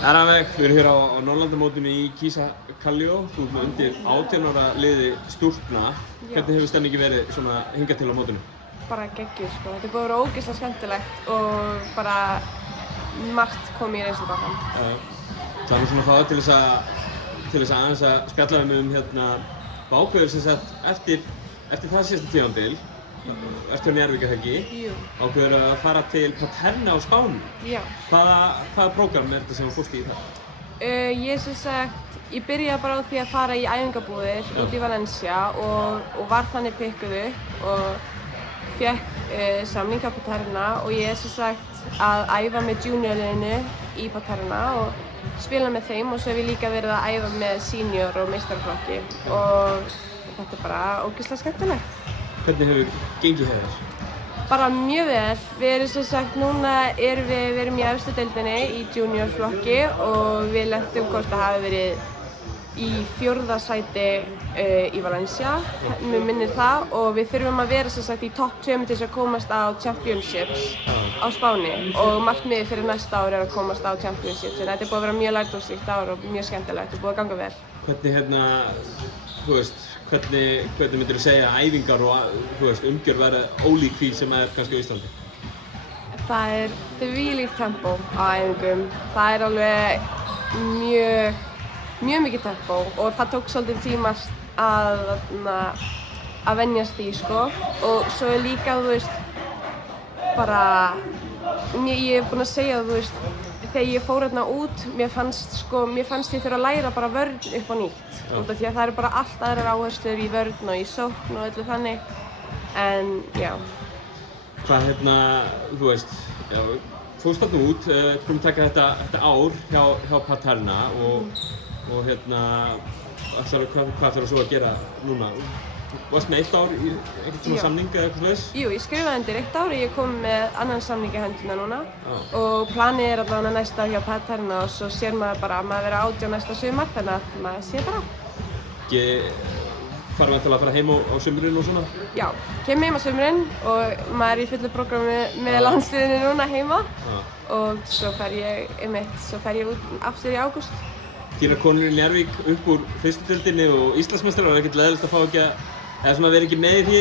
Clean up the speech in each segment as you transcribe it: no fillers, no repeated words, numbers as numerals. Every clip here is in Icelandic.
Araveg, við erum hér á Norðurlandamótinu í Kisa-Kallio. Þú ert með undir 18 ára liði stúlkna. Hvernig hefur stemningin verið svona hingað til á mótinu? Bara geggjuð sko. Þetta er búið að vera ógeðslega skemmtilegt og bara margt komið í reynslubankann. Það er svona fáið til þess að aðeins að spjalla hérna ákveður sem sagt eftir það síðasta tímabil. Ertu hjá Njarðvík, ekki? Jú. Ákveður að fara til Paterna á Spáni. Já. Hvaða prógram er þetta sem þú fórst í það? Ég byrjaði bara á því að fara í æfingabúðir út í Valencia og var þannig pikkuð upp og fékk samning á Paterna og ég að æfa með juniorliðinu í Paterna og spila með þeim og svo hef ég líka verið að æfa með senior og meistaraflokki og þetta er bara ógeðslega skemmtilegt. Hvernig hefur gengið hjá þér? Bara mjög vel. Núna erum við í efstu deildinni í juniorflokki og við lentum hvort það hafi verið í 4. sæti í Valencia, mér minnir það, og við þurfum að vera í topp 2 til þess að komast á Championships á Spáni og markmiðið fyrir næsta ár er að komast á Championships. Þetta er búið að vera mjög lærdómsríkt ár og mjög skemmtilegt og búið að ganga vel. Hvernig myndirðu segja að æfingar og umgjörð verða ólík því sem er kannski á Íslandi? Það er þvílíkt tempó á æfingum. Það er alveg mjög mikið tempó og það tók svolítið tíma að venjast í sko. Og svo er líka, ég er búin að segja þegar ég fór hérna út, mér fannst ég þurfa að læra bara vörn upp á nýtt. Út af því að það eru bara allt aðrar áherslur í vörn og í sókn og öllu þannig. En já. Hvað fórst þarna út, búin að taka þetta ár hjá Paterna og hvað ætlarðu svo að gera núna? Varst með 1 ár í einhvern svona samning eða eitthvað svoleiðis? Jú, ég skrifaði undir 1 ár og ég kom með annan samning í höndina núna. Og planið er allavega næsta ár hjá Paterna og svo sér maður bara að maður vera 18 næsta sumar, þannig að maður sér bara. Farðu væntanlega að fara heim á sumrin og svona? Já, kem heim á sumrin og maður er í fullu prógrami með landsliðinu núna heima og svo fer ég út aftur í ágúst. Þínar konur í Njarðvík upp úr fyrstu deildinni og Íslandsmeistarar, var ekkert leiðilegt að fá vera ekki með í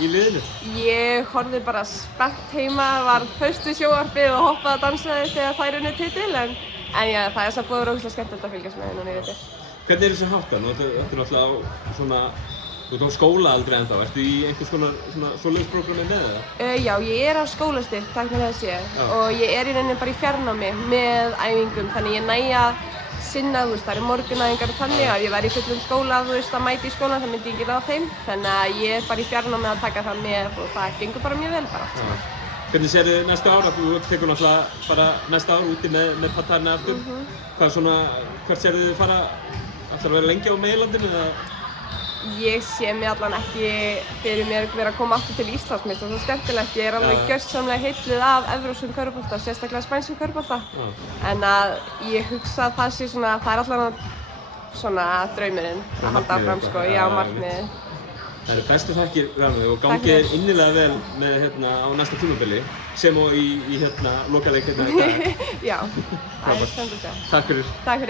liðinu? Ég horfði bara spennt heima, var föst við sjónvarpið og hoppaði að dansaði þegar þær unnu titil en já, það er samt búið að vera ógeðslega skemmtilegt að fylgjast með núna í vetur. Hvernig er þessu háttað? Þetta er náttúrulega þú ert á skólaaldri ennþá, ertu í einhvers konar svoleiðisprógrami með það? Já, ég er á skólastyrk, tæknilega séð, og ég er í rauninni bara í fjarnámi með æfingum, þannig ég næ að sinna, það eru morgunæfingar og þannig að ég væri í fullum skóla, að mæta í skólann, það myndi ég ekki ná þeim, þannig að ég er bara í fjarnámi að taka það með og það gengur bara mjög vel bara allt. Hvernig sérðu næsta ár? Þú tekur náttúrulega bara næsta ár úti með Paterna aftur. Hvert sérðu þið fara? Ætlarðu að vera lengi á meginlandinu eða? Ég sé mig allan ekki fyrir mér vera að koma aftur til Íslands, mér finnst það svo skemmtilegt. Ég er alveg gjörsamlega heilluð af evrópskum körfubolta, sérstaklega spænskum körfubolta. En að ég hugsa að það er allan svona draumurinn að halda áfram sko, já, markmiðið. Það eru bestu þakkir, Rannveig, og gangi þér innilega vel með á næsta tímabili sem og í lokaleik í dag. Já, það er stendur sér. Takk fyrir. Takk fyrir.